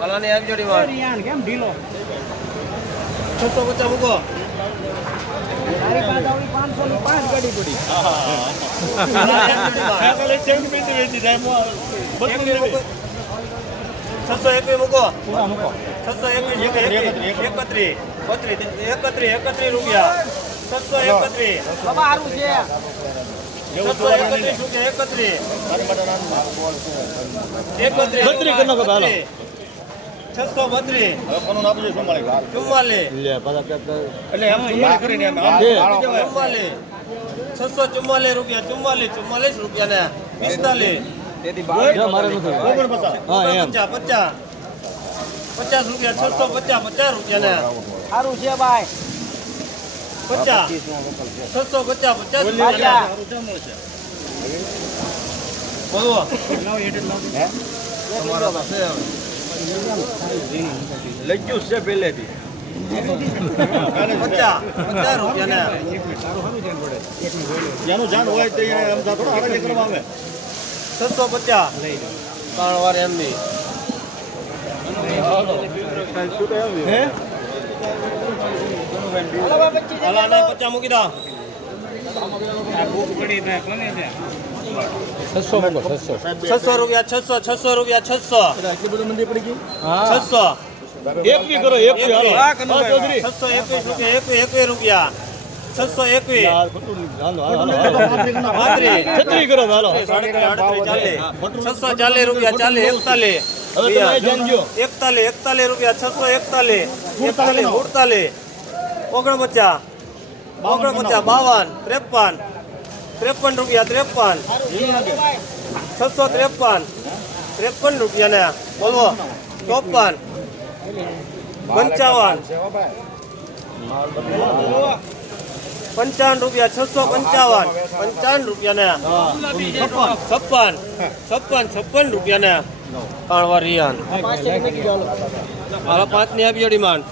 હાલાની એમ જોડી માં રિયાન કેમ ઢીલો? છસો પચાસ મૂકો તારી પાસે આવી પાંચસો ની પાંચ ગાડી પડી. છસો એકવી મૂકો. પૂરા મૂકો. છસો એકવીસ એકત્રીસ એકત્રીસ એકત્રીસ. એકત્રીસ રૂપિયા. છસો એકત્રીસ. એકત્રી છે. છસો એકત્રીસ રૂપિયા એકત્રીસ. બત્રીસ. છસો બત્રીસ ચુમ્માલીસ. ચુમ્માલીસ છસો ચુમ્માલીસ રૂપિયા ચુમ્માલીસ ચુમ્માલીસ રૂપિયા ને પિસ્તાલીસ પચાસ. રૂપિયા છસો પચાસ પચાસ રૂપિયા ને સારું છે ભાઈ. પચાસ. છસો પચાસ પચાસ રૂપિયા બોલો. લજ્જુ છે પહેલેથી. પચાસ પચાસ રૂપિયા ને જેનું જાન હોય તે એમ થોડા આવે. છસો પચાસ. ત્રણ વાર એમની. હે? પચાસ મૂકી દો. છસો મૂકો છસો. છસો રૂપિયા છસો છસો રૂપિયા છસો. એટલી બધી મંદી પડી ગઈ? છસો. એક કરો એક હાલો. હા ચૌધરી. છસો એકવીસ રૂપિયા એકવીસ એકવીસ રૂપિયા. છસો એકવીસ. છત્રી કરો હાલો. ચાલીસ. છસો ચાલીસ રૂપિયા ચાલીસ એકતાલીસ. એકતાલીસ એકતાલીસ રૂપિયા છસો એકતાલીસ. એકતાલીસ સુડતાલીસ ઓગણપચાસ. ઓગણપચાસ બાવન ત્રેપન. ત્રેપન રૂપિયા ત્રેપન. છસો ત્રેપન. ત્રેપન રૂપિયા ને બોલો ચોપન. પંચાવન. પંચાવન રૂપિયા છસો પંચાવન. પંચાવન રૂપિયા ને છપ્પન. છપ્પન છપ્પન રૂપિયા ને ત્રણ વાર રિયાન પાંચની આપી ડિમાન્ડ